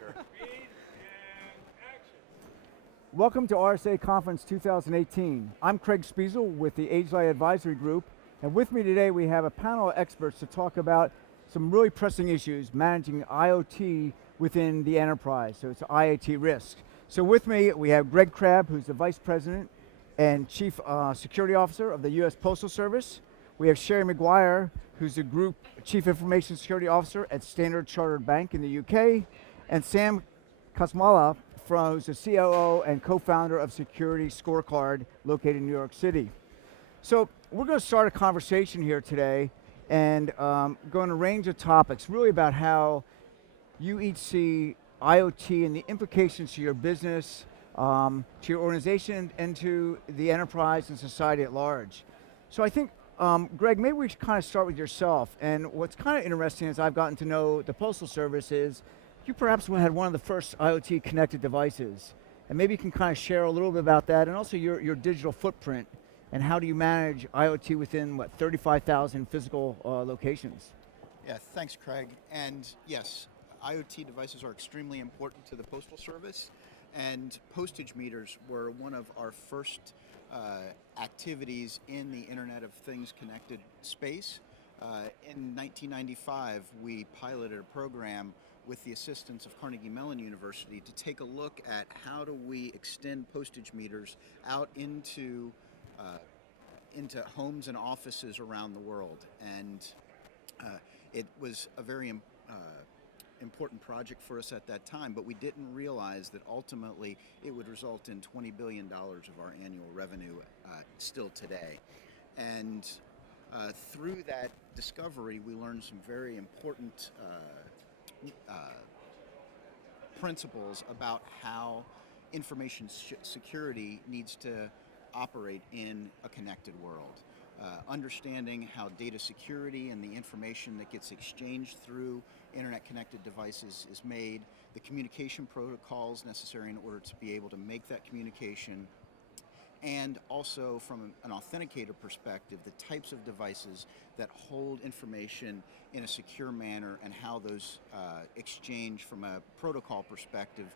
Sure. Welcome to RSA Conference 2018. I'm Craig Spiesel with the AgeLight Advisory Group, and with me today we have a panel of experts to talk about some really pressing issues managing IoT within the enterprise, so it's IoT risk. So with me we have Greg Crabb, who's the Vice President and Chief Security Officer of the US Postal Service. We have Sherry McGuire, who's the Group Chief Information Security Officer at Standard Chartered Bank in the UK, and Sam Kasmala, who's the COO and co-founder of Security Scorecard, located in New York City. So we're going to start a conversation here today and go on a range of topics, really about how you each see IoT and the implications to your business, to your organization, and to the enterprise and society at large. So I think, Greg, maybe we should kind of start with yourself. And what's kind of interesting as I've gotten to know the Postal Service is you perhaps had one of the first IoT connected devices. And maybe you can kind of share a little bit about that and also your digital footprint and how do you manage IoT within, 35,000 physical locations? Yeah, thanks, Craig. And yes, IoT devices are extremely important to the Postal Service, and postage meters were one of our first activities in the Internet of Things connected space. In 1995, we piloted a program with the assistance of Carnegie Mellon University to take a look at how do we extend postage meters out into homes and offices around the world. And it was a very important project for us at that time, but we didn't realize that ultimately it would result in $20 billion of our annual revenue still today. And through that discovery, we learned some very important principles about how information security needs to operate in a connected world. Understanding how data security and the information that gets exchanged through internet connected devices is made, the communication protocols necessary in order to be able to make that communication, and also from an authenticator perspective, the types of devices that hold information in a secure manner and how those exchange from a protocol perspective,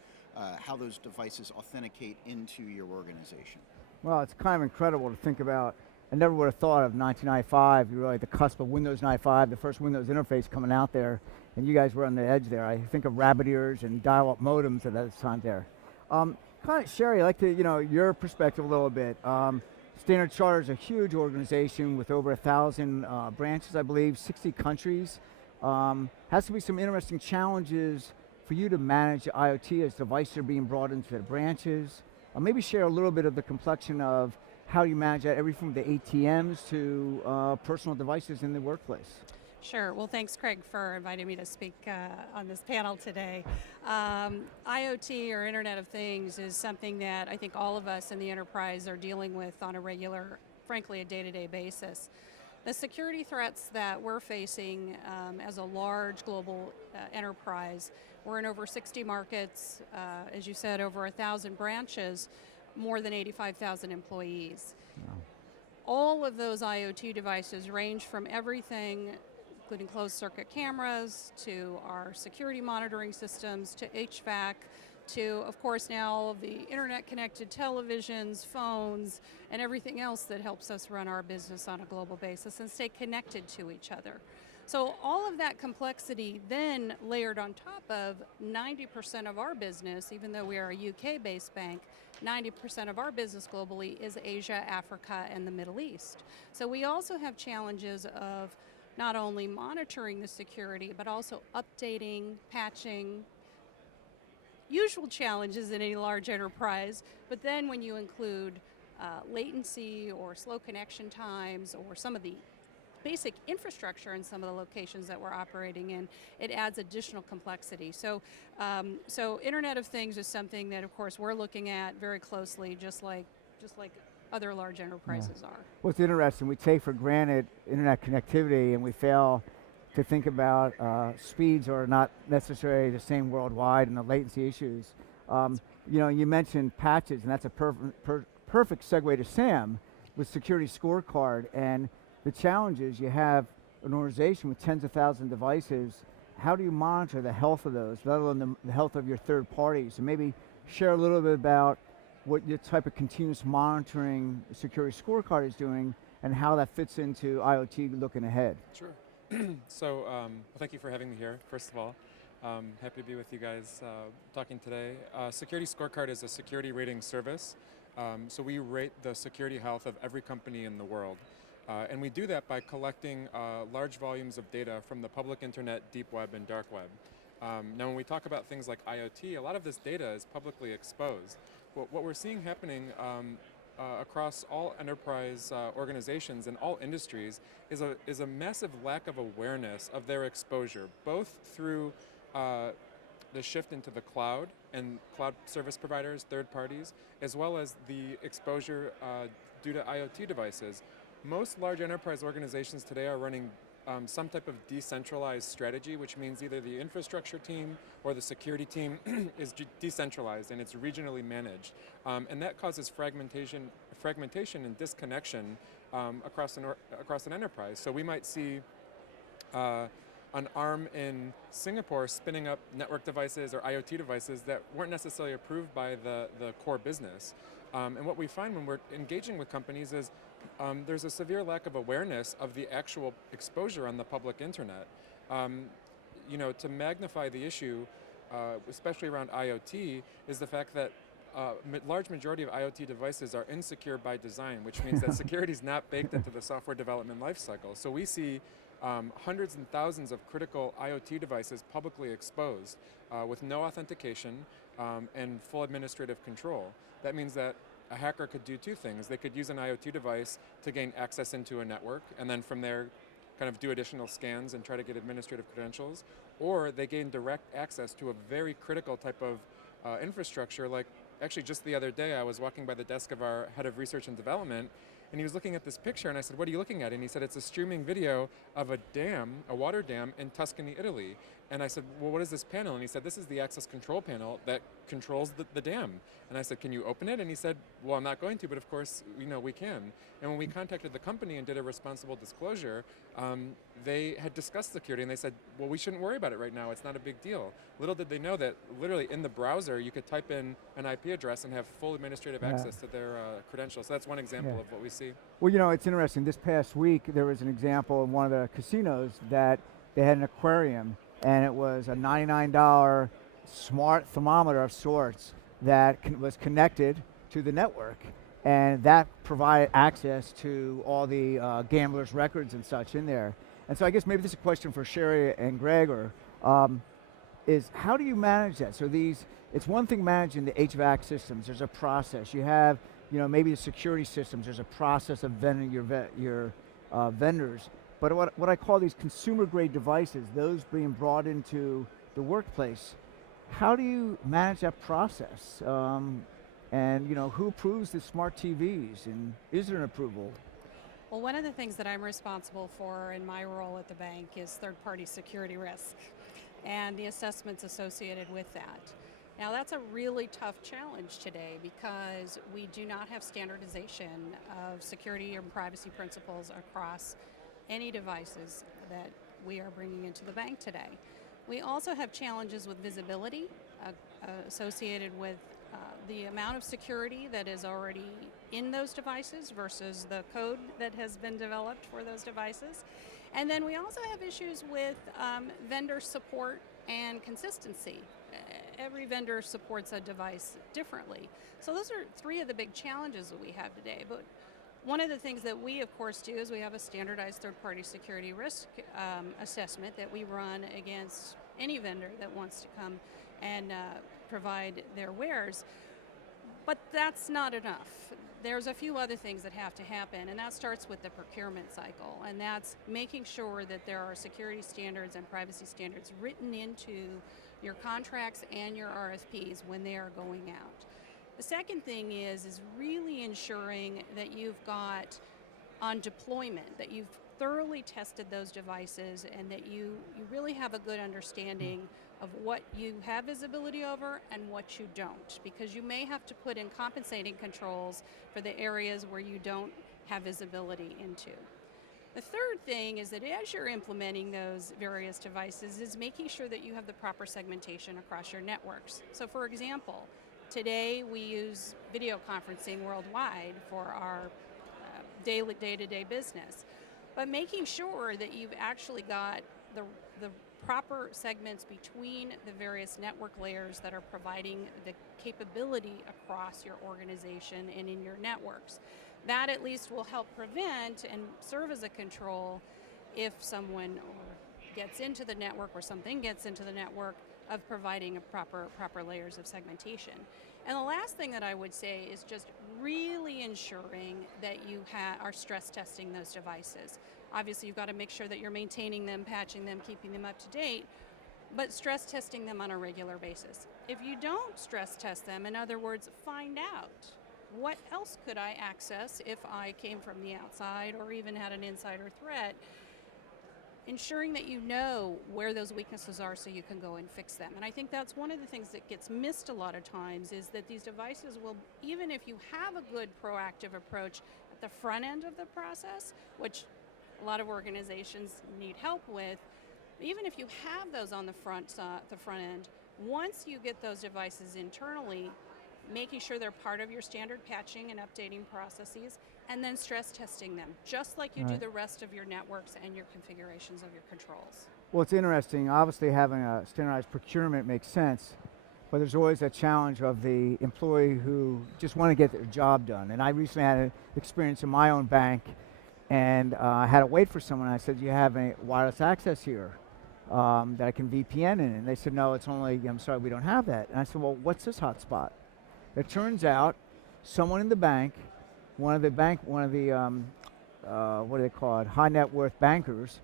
how those devices authenticate into your organization. Well, it's kind of incredible to think about. I never would have thought of 1995, you were really at the cusp of Windows 95, the first Windows interface coming out there, and you guys were on the edge there. I think of rabbit ears and dial-up modems at that time there. Sherry, I'd like to, your perspective a little bit. Standard Chartered is a huge organization with over 1,000 branches, I believe, 60 countries. Has to be some interesting challenges for you to manage IoT as devices are being brought into the branches. Maybe share a little bit of the complexion of how you manage that, everything from the ATMs to personal devices in the workplace. Sure. Well, thanks, Craig, for inviting me to speak on this panel today. IoT, or Internet of Things, is something that I think all of us in the enterprise are dealing with on a regular, frankly, a day-to-day basis. The security threats that we're facing as a large global enterprise, we're in over 60 markets, as you said, over 1,000 branches, more than 85,000 employees. Wow. All of those IoT devices range from everything, including closed circuit cameras, to our security monitoring systems, to HVAC, to, of course, now all of the internet connected televisions, phones, and everything else that helps us run our business on a global basis and stay connected to each other. So all of that complexity then layered on top of 90% of our business, even though we are a UK-based bank, 90% of our business globally is Asia, Africa, and the Middle East. So we also have challenges of not only monitoring the security, but also updating, patching, usual challenges in any large enterprise. But then when you include latency or slow connection times or some of the basic infrastructure in some of the locations that we're operating in, it adds additional complexity. So Internet of Things is something that, of course, we're looking at very closely, just like other large enterprises are. Well, it's interesting. We take for granted internet connectivity, and we fail to think about speeds are not necessarily the same worldwide and the latency issues. You mentioned patches, and that's a perfect segue to Sam with Security Scorecard and the challenges. You have an organization with tens of thousands of devices how do you monitor the health of those, let alone the health of your third parties? And maybe share a little bit about what your type of continuous monitoring security scorecard is doing and how that fits into IoT looking ahead. Sure. So, thank you for having me here, first of all. Happy to be with you guys talking today. Security Scorecard is a security rating service. So we rate the security health of every company in the world. And we do that by collecting large volumes of data from the public internet, deep web, and dark web. Now, when we talk about things like IoT, a lot of this data is publicly exposed. What we're seeing happening across all enterprise organizations and all industries is a massive lack of awareness of their exposure, both through the shift into the cloud and cloud service providers, third parties, as well as the exposure due to IoT devices. Most large enterprise organizations today are running some type of decentralized strategy, which means either the infrastructure team or the security team is decentralized and it's regionally managed. And that causes fragmentation and disconnection across an enterprise. So we might see an arm in Singapore spinning up network devices or IoT devices that weren't necessarily approved by the core business. And what we find when we're engaging with companies is there's a severe lack of awareness of the actual exposure on the public internet. To magnify the issue, especially around IoT, is the fact that large majority of IoT devices are insecure by design, which means that security is not baked into the software development lifecycle. So we see hundreds and thousands of critical IoT devices publicly exposed with no authentication and full administrative control. That means that a hacker could do two things. They could use an IoT device to gain access into a network, and then from there kind of do additional scans and try to get administrative credentials, or they gain direct access to a very critical type of infrastructure. Like, actually just the other day I was walking by the desk of our head of research and development, and he was looking at this picture, and I said, "What are you looking at?" And he said, "It's a streaming video of a dam, a water dam in Tuscany, Italy." And I said, "Well, what is this panel?" And he said, "This is the access control panel that controls the dam." And I said, "Can you open it?" And he said, "Well, I'm not going to, but of course, we can." And when we contacted the company and did a responsible disclosure, they had discussed security, and they said, "Well, we shouldn't worry about it right now. It's not a big deal." Little did they know that literally in the browser, you could type in an IP address and have full administrative access to their credentials. So that's one example of what we see. Well, it's interesting. This past week, there was an example in one of the casinos that they had an aquarium, and it was a $99 smart thermometer of sorts that was connected to the network, and that provided access to all the gamblers' records and such in there. And so I guess maybe this is a question for Sherry and Greg, is how do you manage that? So it's one thing managing the HVAC systems. There's a process. You have, maybe the security systems. There's a process of vetting your vendors. But what I call these consumer-grade devices, those being brought into the workplace, how do you manage that process? And who approves the smart TVs, and is there an approval? Well, one of the things that I'm responsible for in my role at the bank is third-party security risk and the assessments associated with that. Now, that's a really tough challenge today because we do not have standardization of security and privacy principles across any devices that we are bringing into the bank today. We also have challenges with visibility associated with the amount of security that is already in those devices versus the code that has been developed for those devices. And then we also have issues with vendor support and consistency. Every vendor supports a device differently. So those are three of the big challenges that we have today. But one of the things that we, of course, do is we have a standardized third-party security risk assessment that we run against any vendor that wants to come and provide their wares. But that's not enough. There's a few other things that have to happen, and that starts with the procurement cycle, and that's making sure that there are security standards and privacy standards written into your contracts and your RFPs when they are going out. The second thing is really ensuring that you've got on deployment, that you've thoroughly tested those devices and that you really have a good understanding of what you have visibility over and what you don't, because you may have to put in compensating controls for the areas where you don't have visibility into. The third thing is that as you're implementing those various devices is making sure that you have the proper segmentation across your networks. So for example, today we use video conferencing worldwide for our daily day-to-day business, but making sure that you've actually got the proper segments between the various network layers that are providing the capability across your organization and in your networks. That at least will help prevent and serve as a control if someone gets into the network or something gets into the network, of providing a proper layers of segmentation. And the last thing that I would say is just really ensuring that you are stress testing those devices. Obviously you've got to make sure that you're maintaining them, patching them, keeping them up to date, but stress testing them on a regular basis. If you don't stress test them, in other words, find out what else could I access if I came from the outside or even had an insider threat, ensuring that you know where those weaknesses are so you can go and fix them. And I think that's one of the things that gets missed a lot of times, is that these devices will, even if you have a good proactive approach at the front end of the process, which a lot of organizations need help with, even if you have those on the front end, once you get those devices internally, making sure they're part of your standard patching and updating processes, and then stress testing them, just like you do the rest of your networks and your configurations of your controls. Well, it's interesting. Obviously, having a standardized procurement makes sense, but there's always a challenge of the employee who just want to get their job done. And I recently had an experience in my own bank, and I had to wait for someone. I said, "Do you have any wireless access here that I can VPN in?" And they said, "No, it's only, I'm sorry, we don't have that." And I said, "Well, what's this hotspot?" It turns out someone in the bank, one of the what do they call it, high net worth bankers,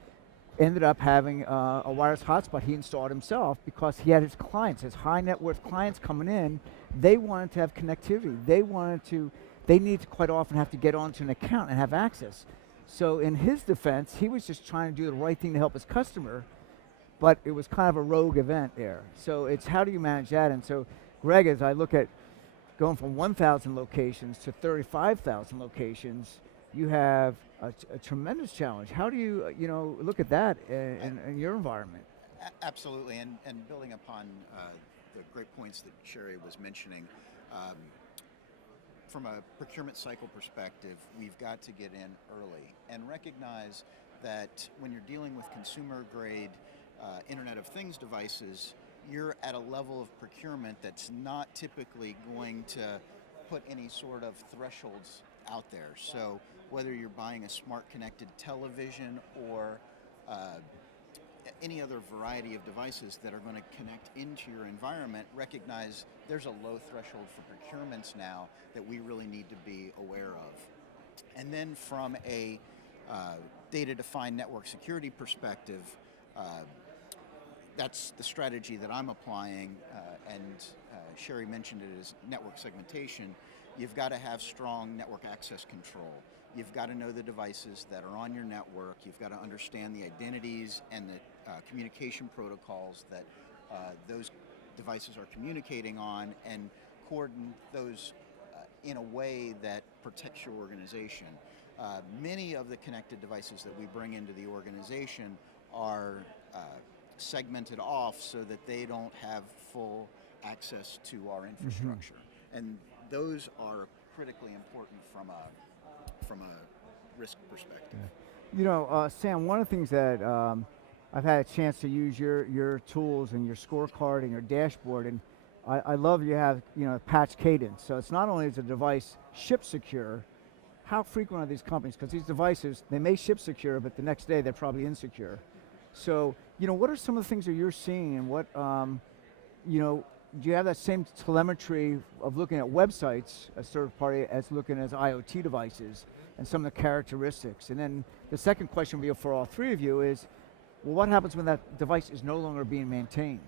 ended up having a wireless hotspot he installed himself because he had his clients, his high net worth clients coming in. They wanted to have connectivity. They need to quite often have to get onto an account and have access. So in his defense, he was just trying to do the right thing to help his customer, but it was kind of a rogue event there. So it's how do you manage that? And so, Greg, as I look at going from 1,000 locations to 35,000 locations, you have a tremendous challenge. How do you, look at that in your environment? Absolutely, and building upon the great points that Sherry was mentioning, from a procurement cycle perspective, we've got to get in early and recognize that when you're dealing with consumer grade Internet of Things devices, you're at a level of procurement that's not typically going to put any sort of thresholds out there. So whether you're buying a smart connected television or any other variety of devices that are going to connect into your environment, recognize there's a low threshold for procurements now that we really need to be aware of. And then from a data-defined network security perspective, that's the strategy that I'm applying, and Sherry mentioned it as network segmentation. You've got to have strong network access control. You've got to know the devices that are on your network. You've got to understand the identities and the communication protocols that those devices are communicating on, and coordinate those in a way that protects your organization. Many of the connected devices that we bring into the organization are segmented off so that they don't have full access to our infrastructure. And those are critically important from a risk perspective. Sam, one of the things that I've had a chance to use your tools and your scorecard and your dashboard, and I love you have patch cadence. So it's not only is the device ship secure, how frequent are these companies? Because these devices, they may ship secure, but the next day they're probably insecure. So what are some of the things that you're seeing, and what do you have that same telemetry of looking at websites as third party as looking at IoT devices and some of the characteristics? And then the second question will be for all three of you is, well, what happens when that device is no longer being maintained?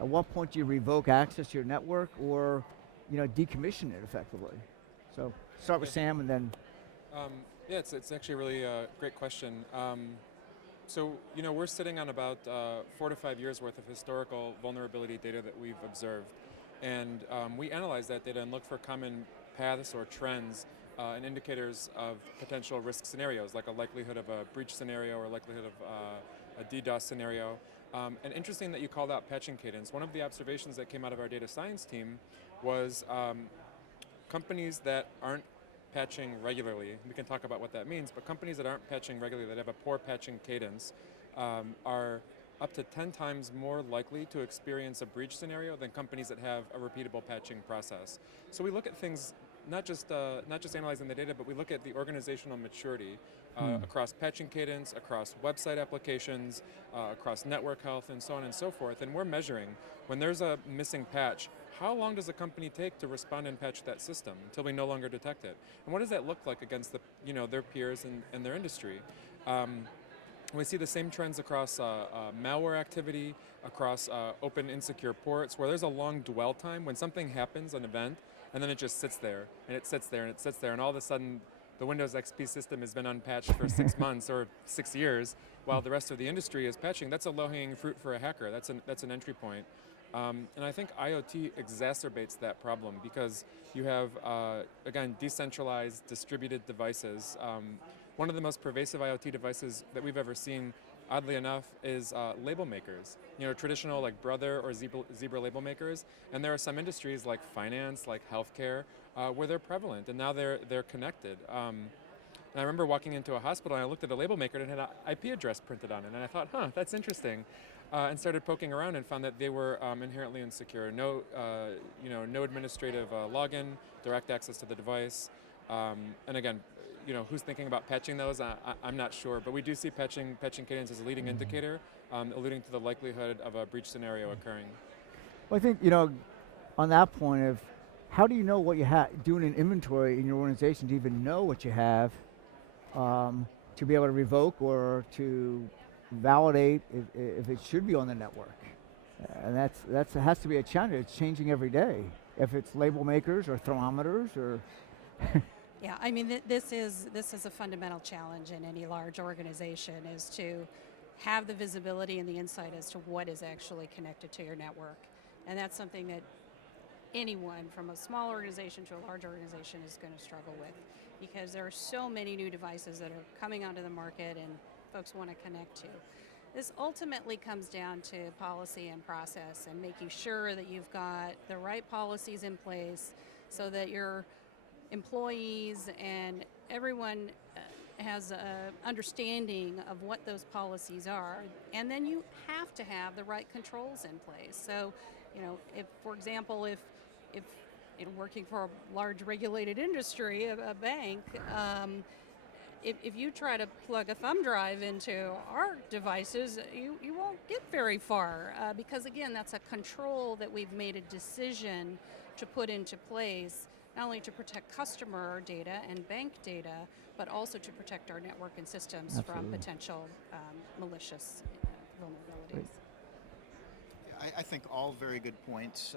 At what point do you revoke access to your network or decommission it effectively? So start with Sam and then. Yeah, it's actually a really great question. So we're sitting on about 4 to 5 years worth of historical vulnerability data that we've observed, and we analyze that data and look for common paths or trends and indicators of potential risk scenarios, like a likelihood of a breach scenario or likelihood of a DDoS scenario. And interesting that you called out patching cadence. One of the observations that came out of our data science team was companies that aren't patching regularly, we can talk about what that means, but companies that aren't patching regularly, that have a poor patching cadence, are up to 10 times more likely to experience a breach scenario than companies that have a repeatable patching process. So we look at things, not just analyzing the data, but we look at the organizational maturity across patching cadence, across website applications, across network health, and so on and so forth. And we're measuring, when there's a missing patch, how long does a company take to respond and patch that system until we no longer detect it? And what does that look like against their peers and their industry? We see the same trends across malware activity, across open insecure ports, where there's a long dwell time when something happens, an event, and then it just sits there, and it sits there, and it sits there, and all of a sudden the Windows XP system has been unpatched for 6 months or 6 years, while the rest of the industry is patching. That's a low-hanging fruit for a hacker. That's an entry point. And I think IoT exacerbates that problem because you have, again, decentralized, distributed devices. One of the most pervasive IoT devices that we've ever seen, oddly enough, is label makers. Traditional like Brother or Zebra label makers. And there are some industries like finance, like healthcare, where they're prevalent, and now they're connected. And I remember walking into a hospital and I looked at a label maker and it had an IP address printed on it, and I thought, that's interesting. And started poking around and found that they were inherently insecure. No administrative login, direct access to the device. And again, who's thinking about patching those? I'm not sure, but we do see patching cadence as a leading indicator, alluding to the likelihood of a breach scenario occurring. Well, I think, on that point of how do you know what you have, doing an inventory in your organization to even know what you have, to be able to revoke or to validate if it should be on the network. And that has to be a challenge. It's changing every day. If it's label makers or thermometers or Yeah, I mean, this is a fundamental challenge in any large organization, is to have the visibility and the insight as to what is actually connected to your network. And that's something that anyone from a small organization to a large organization is going to struggle with, because there are so many new devices that are coming onto the market and folks want to connect to. This ultimately comes down to policy and process and making sure that you've got the right policies in place so that your employees and everyone has an understanding of what those policies are. And then you have to have the right controls in place. So, if, for example, if working for a large regulated industry, a bank, if you try to plug a thumb drive into our devices, you won't get very far because, again, that's a control that we've made a decision to put into place, not only to protect customer data and bank data, but also to protect our network and systems from potential malicious vulnerabilities. Great. I think all very good points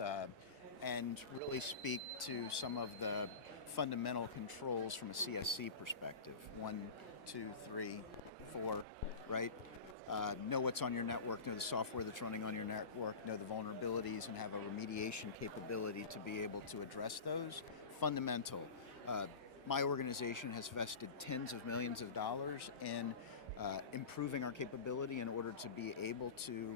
and really speak to some of the fundamental controls from a CSC perspective. 1, 2, 3, 4, right? Know what's on your network, know the software that's running on your network, know the vulnerabilities, and have a remediation capability to be able to address those. Fundamental. My organization has vested tens of millions of dollars in improving our capability in order to be able to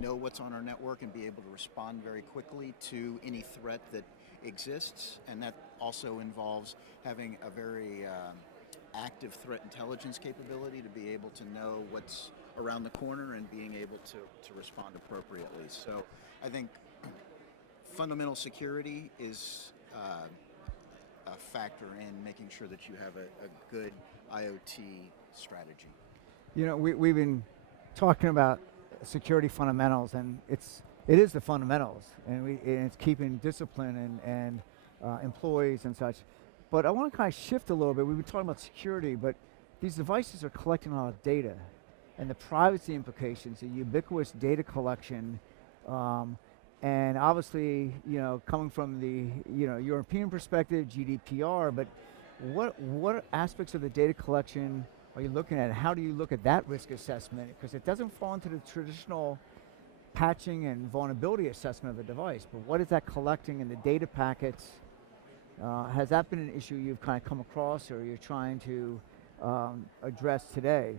know what's on our network and be able to respond very quickly to any threat that exists. And that also involves having a very active threat intelligence capability to be able to know what's around the corner and being able to respond appropriately. So I think fundamental security is a factor in making sure that you have a good IoT strategy. We've been talking about security fundamentals, and it is the fundamentals, and it's keeping discipline and employees and such. But I want to kind of shift a little bit. We've been talking about security, but these devices are collecting a lot of data, and the privacy implications, the ubiquitous data collection, and obviously, coming from the European perspective, GDPR. But what aspects of the data collection are you looking at? How do you look at that risk assessment? Because it doesn't fall into the traditional patching and vulnerability assessment of the device. But what is that collecting in the data packets? Has that been an issue you've kind of come across or you're trying to address today?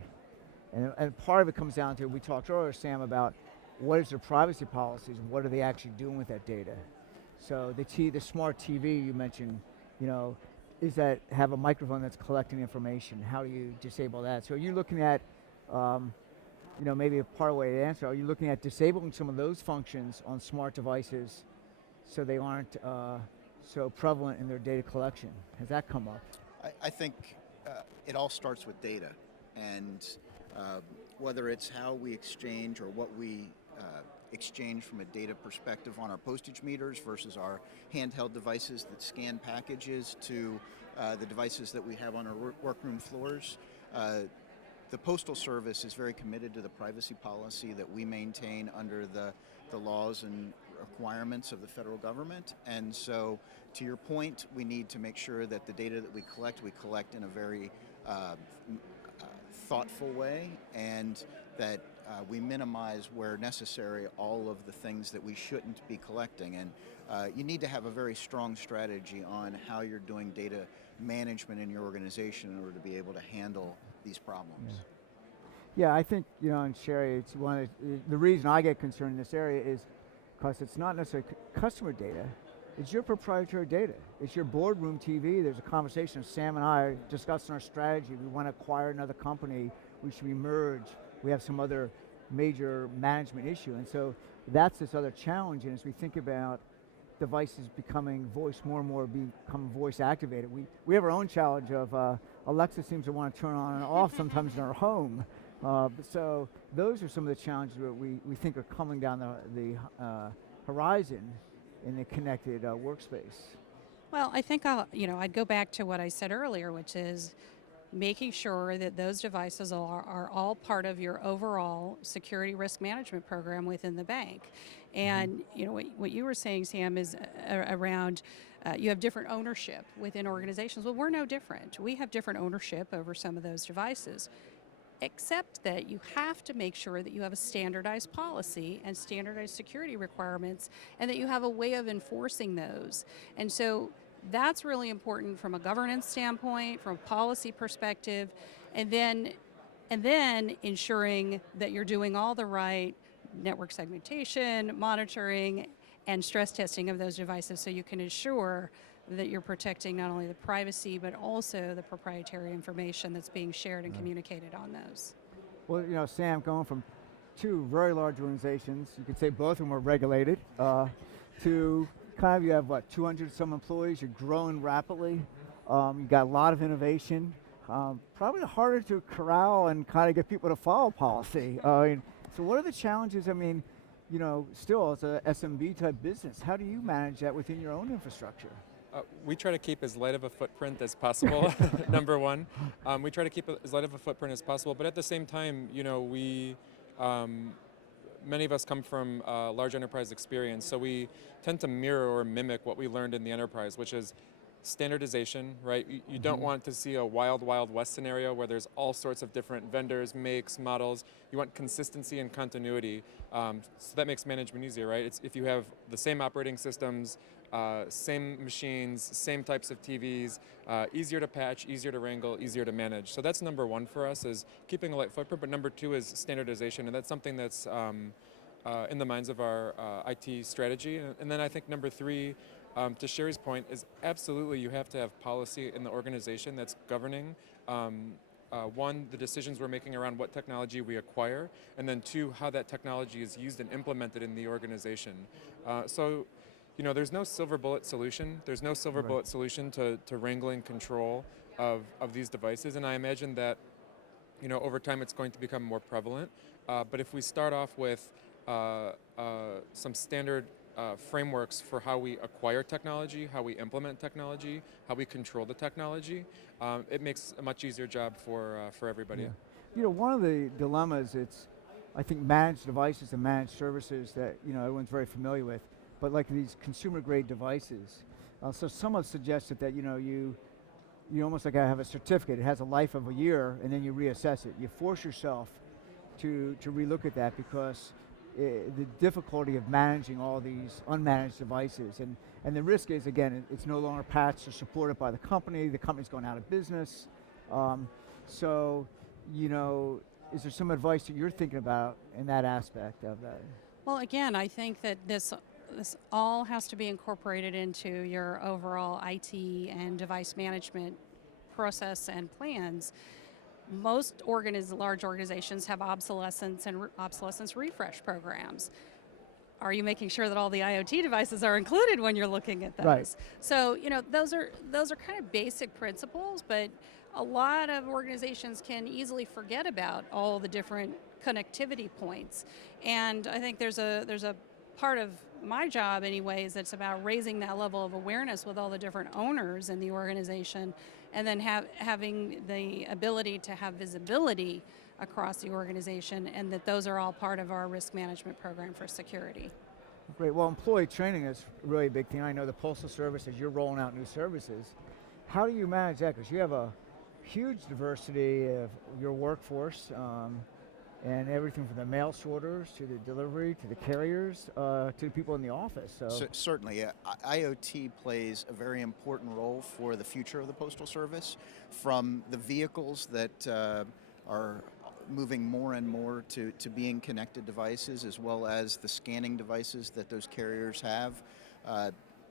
And part of it comes down to, we talked earlier, Sam, about what is their privacy policies and what are they actually doing with that data? So the smart TV you mentioned, is that have a microphone that's collecting information? How do you disable that? So are you looking at, maybe a part way to answer, are you looking at disabling some of those functions on smart devices so they aren't so prevalent in their data collection? Has that come up? I think it all starts with data, and whether it's how we exchange or what we exchange from a data perspective on our postage meters versus our handheld devices that scan packages to the devices that we have on our workroom floors. The Postal Service is very committed to the privacy policy that we maintain under the laws and requirements of the federal government. And so, to your point, we need to make sure that the data that we collect in a very thoughtful way, and that we minimize where necessary all of the things that we shouldn't be collecting. And you need to have a very strong strategy on how you're doing data management in your organization in order to be able to handle these problems. Yeah, I think, and Sherry, it's one of the reason I get concerned in this area is because it's not necessarily customer data, it's your proprietary data. It's your boardroom TV. There's a conversation Sam and I discussed in our strategy. We want to acquire another company. We should be merged. We have some other major management issue. And so that's this other challenge. And as we think about devices becoming more and more become voice activated, we have our own challenge of Alexa seems to want to turn on and off sometimes in our home. So those are some of the challenges that we think are coming down the horizon in the connected workspace. Well, I think I'd go back to what I said earlier, which is making sure that those devices are all part of your overall security risk management program within the bank. And what you were saying, Sam, is around you have different ownership within organizations. Well, we're no different. We have different ownership over some of those devices, except that you have to make sure that you have a standardized policy and standardized security requirements, and that you have a way of enforcing those. And so that's really important from a governance standpoint, from a policy perspective, and then ensuring that you're doing all the right network segmentation, monitoring, and stress testing of those devices so you can ensure that you're protecting not only the privacy but also the proprietary information that's being shared and communicated on those. Well, Sam, going from two very large organizations, you could say both of them are regulated, to kind of, you have 200 some employees, you're growing rapidly, you've got a lot of innovation, probably harder to corral and kind of get people to follow policy. So what are the challenges? Still as a SMB type business, how do you manage that within your own infrastructure? We try to keep as light of a footprint as possible, number one. We try to keep as light of a footprint as possible, but at the same time, many of us come from large enterprise experience, so we tend to mirror or mimic what we learned in the enterprise, which is standardization, right? You don't want to see a wild, wild west scenario where there's all sorts of different vendors, makes, models. You want consistency and continuity, so that makes management easier, right? If you have the same operating systems, same machines, same types of TVs, easier to patch, easier to wrangle, easier to manage. So that's number one for us, is keeping a light footprint, but number two is standardization, and that's something that's in the minds of our IT strategy. And then I think number three, to Sherry's point, is absolutely you have to have policy in the organization that's governing one, the decisions we're making around what technology we acquire, and then two, how that technology is used and implemented in the organization. There's no silver bullet solution. There's no silver bullet solution to wrangling control of these devices, and I imagine that over time it's going to become more prevalent. But if we start off with some standard frameworks for how we acquire technology, how we implement technology, how we control the technology, it makes a much easier job for everybody. Yeah. One of the dilemmas, I think managed devices and managed services that everyone's very familiar with, but like these consumer grade devices. So some have suggested that you almost like have a certificate. It has a life of a year, and then you reassess it. You force yourself to relook at that because the difficulty of managing all these unmanaged devices. And the risk is, again, it's no longer patched or supported by the company's going out of business. So, is there some advice that you're thinking about in that aspect of that? Well, again, I think that this all has to be incorporated into your overall IT and device management process and plans. Most large organizations have obsolescence and obsolescence refresh programs. Are you making sure that all the IoT devices are included when you're looking at those? Right. So, those are kind of basic principles, but a lot of organizations can easily forget about all the different connectivity points. And I think there's a part of my job anyways that's about raising that level of awareness with all the different owners in the organization, and then having the ability to have visibility across the organization, and that those are all part of our risk management program for security. Great. Well, employee training is really a big thing. I know the Postal Service, as you're rolling out new services, how do you manage that? Because you have a huge diversity of your workforce, and everything from the mail sorters to the delivery to the carriers to the people in the office. So Certainly, IoT plays a very important role for the future of the Postal Service, from the vehicles that are moving more and more to being connected devices, as well as the scanning devices that those carriers have,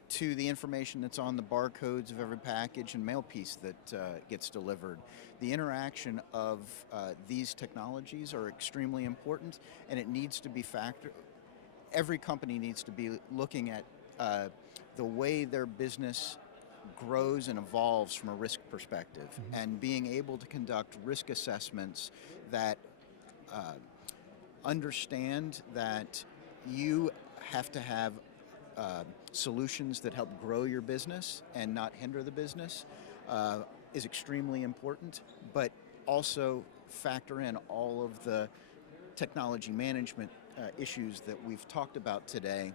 to the information that's on the barcodes of every package and mail piece that gets delivered. The interaction of these technologies are extremely important, and it needs to be every company needs to be looking at the way their business grows and evolves from a risk perspective, and being able to conduct risk assessments that understand that you have to have solutions that help grow your business and not hinder the business is extremely important, but also factor in all of the technology management issues that we've talked about today,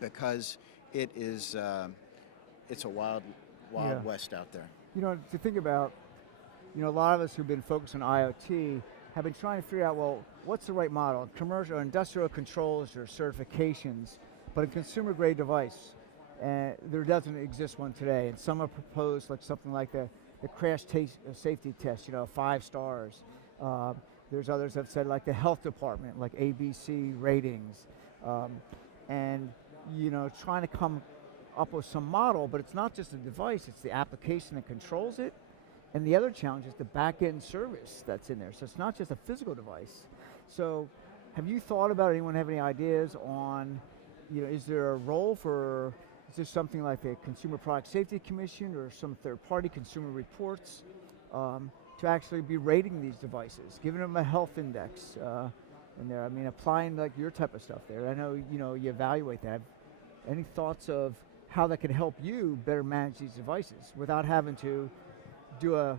because it's a wild west out there. To think about, a lot of us who've been focused on IoT have been trying to figure out, well, what's the right model? Commercial or industrial controls or certifications, but a consumer grade device, and there doesn't exist one today. And some have proposed something like the crash safety test, 5 stars. There's others that have said like the health department, like ABC ratings, and trying to come up with some model, but it's not just a device, it's the application that controls it. And the other challenge is the back-end service that's in there. So it's not just a physical device. So have you thought about, anyone have any ideas on, is there a role for, is there something like a Consumer Product Safety Commission or some third-party consumer reports to actually be rating these devices, giving them a health index in there? I mean, applying like your type of stuff there. I know, you evaluate that. Any thoughts of how that can help you better manage these devices without having to do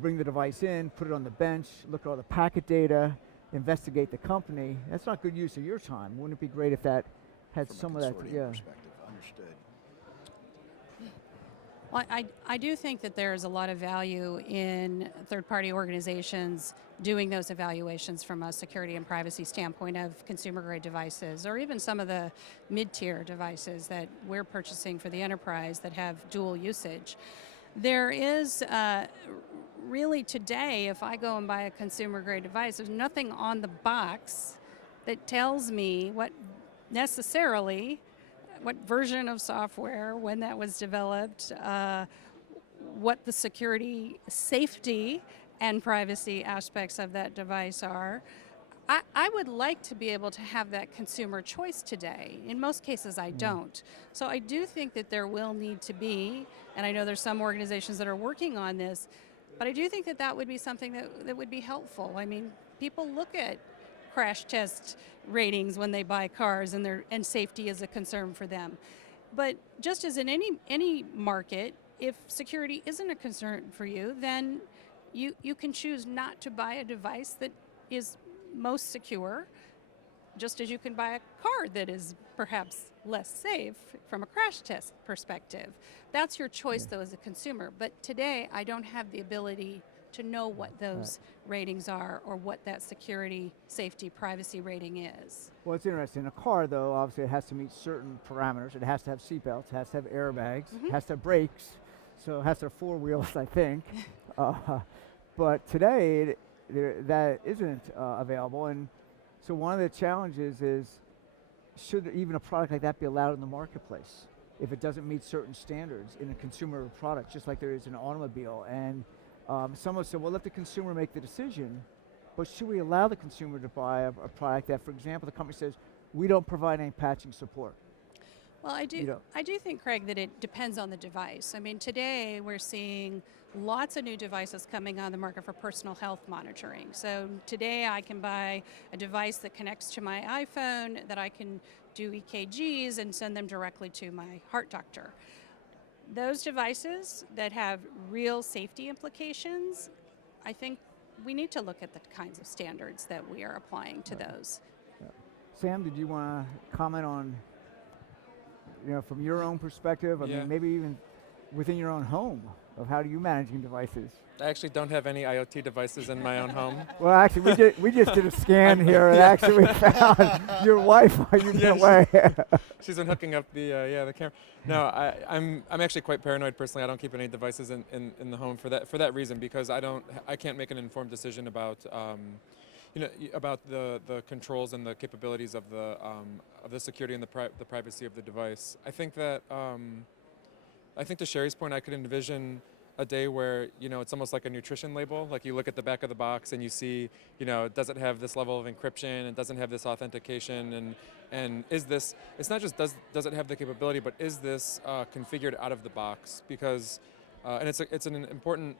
bring the device in, put it on the bench, look at all the packet data, investigate the company? That's not good use of your time. Wouldn't it be great if that had From some a of that? consortium perspective, understood. Well, I do think that there's a lot of value in third-party organizations doing those evaluations from a security and privacy standpoint of consumer-grade devices, or even some of the mid-tier devices that we're purchasing for the enterprise that have dual usage. There is really today, if I go and buy a consumer-grade device, there's nothing on the box that tells me what version of software, when that was developed, what the security, safety, and privacy aspects of that device are. I would like to be able to have that consumer choice today. In most cases, I don't. So I do think that there will need to be, and I know there's some organizations that are working on this, but I do think that that would be something that would be helpful. I mean, people look at crash test ratings when they buy cars, and safety is a concern for them. But just as in any market, if security isn't a concern for you, then you can choose not to buy a device that is most secure, just as you can buy a car that is perhaps less safe from a crash test perspective. That's your choice, though, as a consumer. But today, I don't have the ability to know what those ratings are or what that security, safety, privacy rating is. Well, it's interesting. A car, though, obviously it has to meet certain parameters. It has to have seatbelts, it has to have airbags, it has to have brakes, so it has to have four wheels, I think. But today, that isn't available. And so one of the challenges is, should even a product like that be allowed in the marketplace if it doesn't meet certain standards in a consumer product, just like there is in an automobile? And someone said, well, let the consumer make the decision, but should we allow the consumer to buy a product that, for example, the company says, we don't provide any patching support? Well, I do think, Craig, that it depends on the device. I mean, today we're seeing lots of new devices coming on the market for personal health monitoring. So today I can buy a device that connects to my iPhone, that I can do EKGs and send them directly to my heart doctor. Those devices that have real safety implications, I think we need to look at the kinds of standards that we are applying to those. Sam, did you want to comment on, from your own perspective, I mean, maybe even within your own home, of how do you managing devices? I actually don't have any IoT devices in my own home. Well, actually, we just did a scan here, and actually we found your wife while you went away. She's been hooking up the camera. No, I'm actually quite paranoid personally. I don't keep any devices in the home for that reason, because I can't make an informed decision about about the controls and the capabilities of the security and the privacy of the device. I think that to Sherry's point, I could envision a day where it's almost like a nutrition label. Like you look at the back of the box and you see does it have this level of encryption and doesn't have this authentication, and is this, it's not just does it have the capability, but is this configured out of the box? Because and it's an important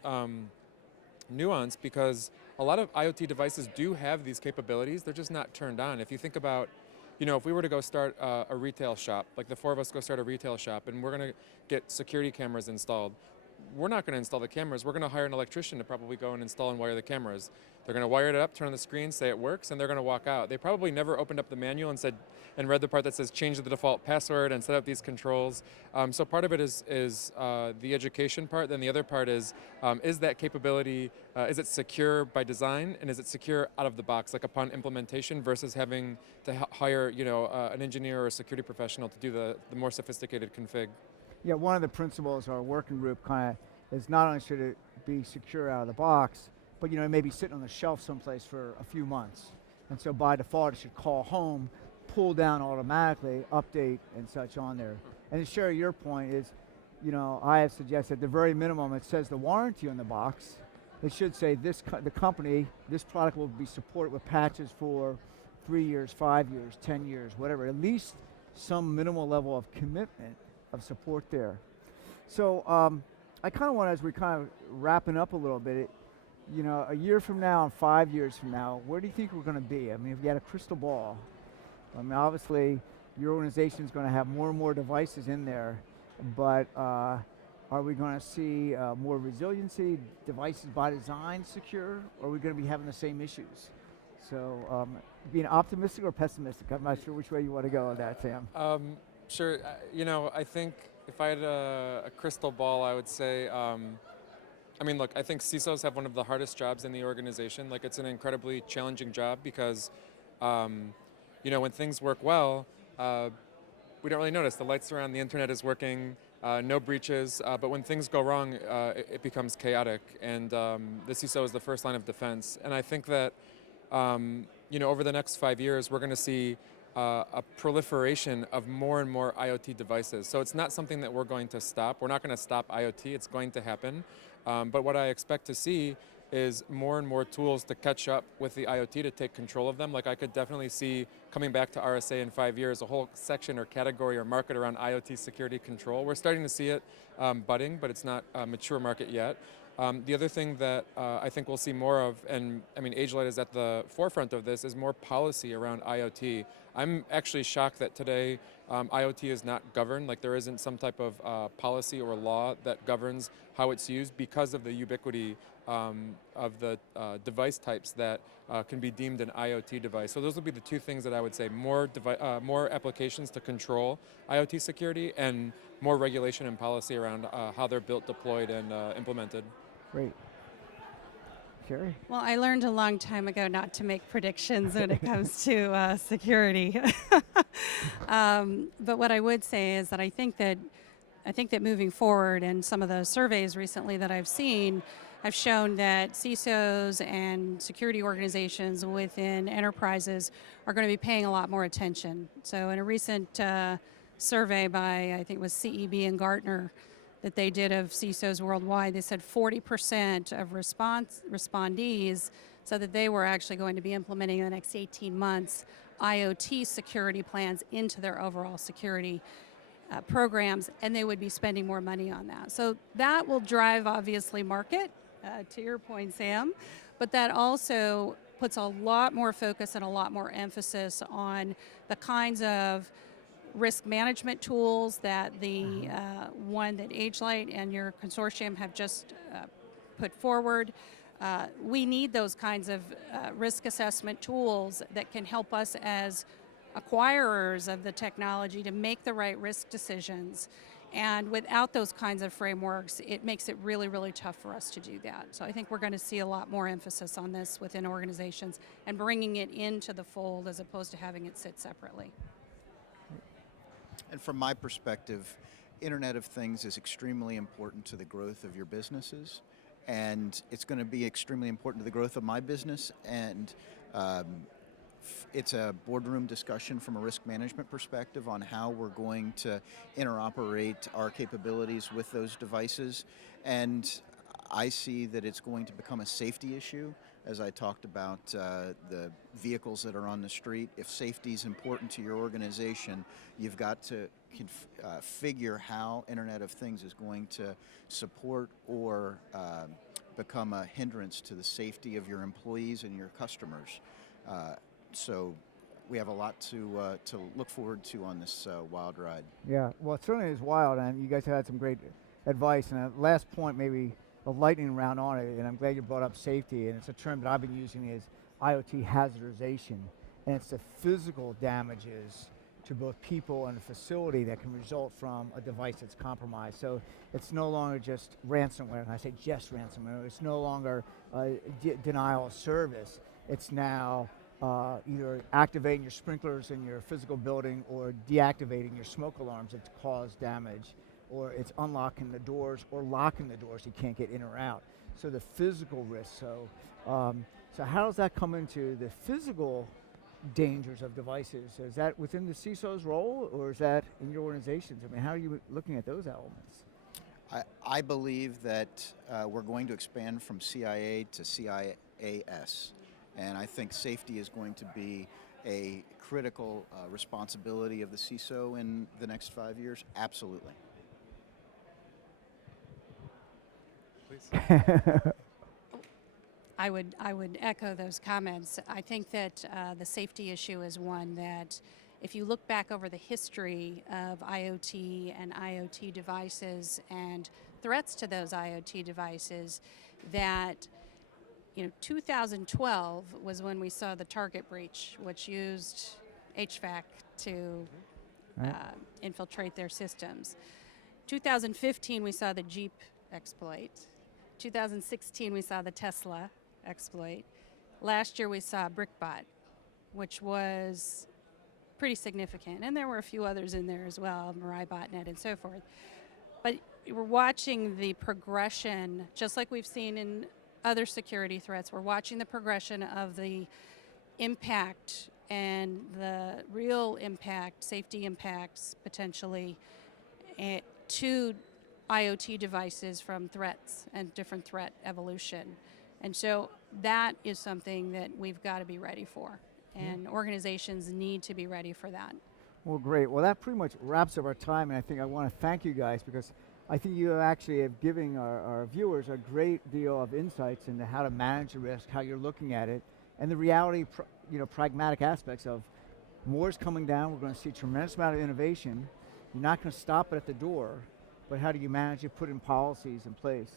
nuance, because a lot of IoT devices do have these capabilities. They're just not turned on. If you think about, if we were to go start a retail shop, like the four of us go start a retail shop, and we're going to get security cameras installed, we're not going to install the cameras. We're going to hire an electrician to probably go and install and wire the cameras. They're going to wire it up, turn on the screen, say it works, and they're going to walk out. They probably never opened up the manual and read the part that says change the default password and set up these controls. So part of it is the education part. Then the other part is that capability, is it secure by design, and is it secure out of the box, like upon implementation, versus having to hire an engineer or a security professional to do the more sophisticated config. Yeah, one of the principles of our working group kind of is not only should it be secure out of the box, but it may be sitting on the shelf someplace for a few months. And so by default, it should call home, pull down automatically, update and such on there. And to share your point is, I have suggested at the very minimum, it says the warranty on the box. It should say the company, this product will be supported with patches for 3 years, 5 years, 10 years, whatever. At least some minimal level of commitment of support there. So I kind of want, as we're kind of wrapping up a little bit, a year from now and 5 years from now, where do you think we're going to be? I mean, if you had a crystal ball, I mean, obviously your organization is going to have more and more devices in there, but are we going to see more resiliency, devices by design secure, or are we going to be having the same issues? So being optimistic or pessimistic? I'm not sure which way you want to go on that, Sam. Sure. I think if I had a crystal ball, I would say, look, I think CISOs have one of the hardest jobs in the organization. Like, it's an incredibly challenging job because, when things work well, we don't really notice. The lights are on, the internet is working, no breaches. But when things go wrong, it becomes chaotic. And the CISO is the first line of defense. And I think that, over the next 5 years, we're going to see a proliferation of more and more IoT devices. So it's not something that we're going to stop. We're not going to stop IoT. It's going to happen. But what I expect to see is more and more tools to catch up with the IoT to take control of them. Like, I could definitely see, coming back to RSA in 5 years, a whole section or category or market around IoT security control. We're starting to see it budding, but it's not a mature market yet. The other thing that I think we'll see more of, and AgeLight is at the forefront of this, is more policy around IoT. I'm actually shocked that today IoT is not governed, like there isn't some type of policy or law that governs how it's used because of the ubiquity of the device types that can be deemed an IoT device. So those would be the two things that I would say: more applications to control IoT security, and more regulation and policy around how they're built, deployed, and implemented. Great. Sherry? Well, I learned a long time ago not to make predictions when it comes to security. But what I would say is that I think that moving forward, and some of the surveys recently that I've seen have shown that CISOs and security organizations within enterprises are going to be paying a lot more attention. So in a recent survey by, I think it was CEB and Gartner, that they did of CISOs worldwide, they said 40% of respondees said that they were actually going to be implementing in the next 18 months IoT security plans into their overall security programs, and they would be spending more money on that. So that will drive, obviously, market, to your point, Sam, but that also puts a lot more focus and a lot more emphasis on the kinds of risk management tools that the one that AgeLight and your consortium have just put forward. We need those kinds of risk assessment tools that can help us as acquirers of the technology to make the right risk decisions. And without those kinds of frameworks, it makes it really, really tough for us to do that. So I think we're going to see a lot more emphasis on this within organizations and bringing it into the fold as opposed to having it sit separately. And from my perspective, Internet of Things is extremely important to the growth of your businesses, and it's going to be extremely important to the growth of my business. And it's a boardroom discussion from a risk management perspective on how we're going to interoperate our capabilities with those devices. And I see that it's going to become a safety issue, as I talked about the vehicles that are on the street. If safety is important to your organization, you've got to figure how Internet of Things is going to support or become a hindrance to the safety of your employees and your customers. So we have a lot to look forward to on this wild ride. Yeah, well, it certainly is wild, and you guys have had some great advice. And a last point, maybe a lightning round on it, and I'm glad you brought up safety, and it's a term that I've been using is IoT hazardization, and it's the physical damages to both people and the facility that can result from a device that's compromised. So it's no longer just ransomware, and I say just ransomware, it's no longer denial of service. It's now either activating your sprinklers in your physical building or deactivating your smoke alarms that cause damage, or it's unlocking the doors or locking the doors so you can't get in or out. So the physical risk. So how does that come into the physical dangers of devices? Is that within the CISO's role, or is that in your organizations? I mean, how are you looking at those elements? I believe that we're going to expand from CIA to CIAS, and I think safety is going to be a critical responsibility of the CISO in the next 5 years. Absolutely. I would echo those comments. I think that the safety issue is one that, if you look back over the history of IoT and IoT devices and threats to those IoT devices, that 2012 was when we saw the Target breach, which used HVAC to infiltrate their systems. 2015 we saw the Jeep exploit. 2016 we saw the Tesla exploit. Last year we saw BrickBot, which was pretty significant, and there were a few others in there as well, Mirai Botnet and so forth. But we're watching the progression, just like we've seen in other security threats. We're watching the progression of the impact and the real impact, safety impacts potentially, to IoT devices from threats and different threat evolution. And so that is something that we've got to be ready for, and organizations need to be ready for that. Well, great. Well, that pretty much wraps up our time, and I think I want to thank you guys, because I think you actually have given our viewers a great deal of insights into how to manage the risk, how you're looking at it, and the reality, pragmatic aspects of more is coming down. We're going to see a tremendous amount of innovation. You're not going to stop it at the door, but how do you manage it, put in policies in place?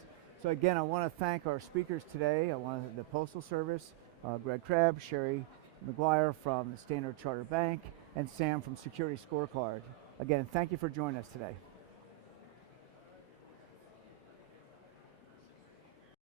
So again, I want to thank our speakers today. I want to thank the Postal Service, Greg Krebs, Sherry McGuire from the Standard Chartered Bank, and Sam from Security Scorecard. Again, thank you for joining us today.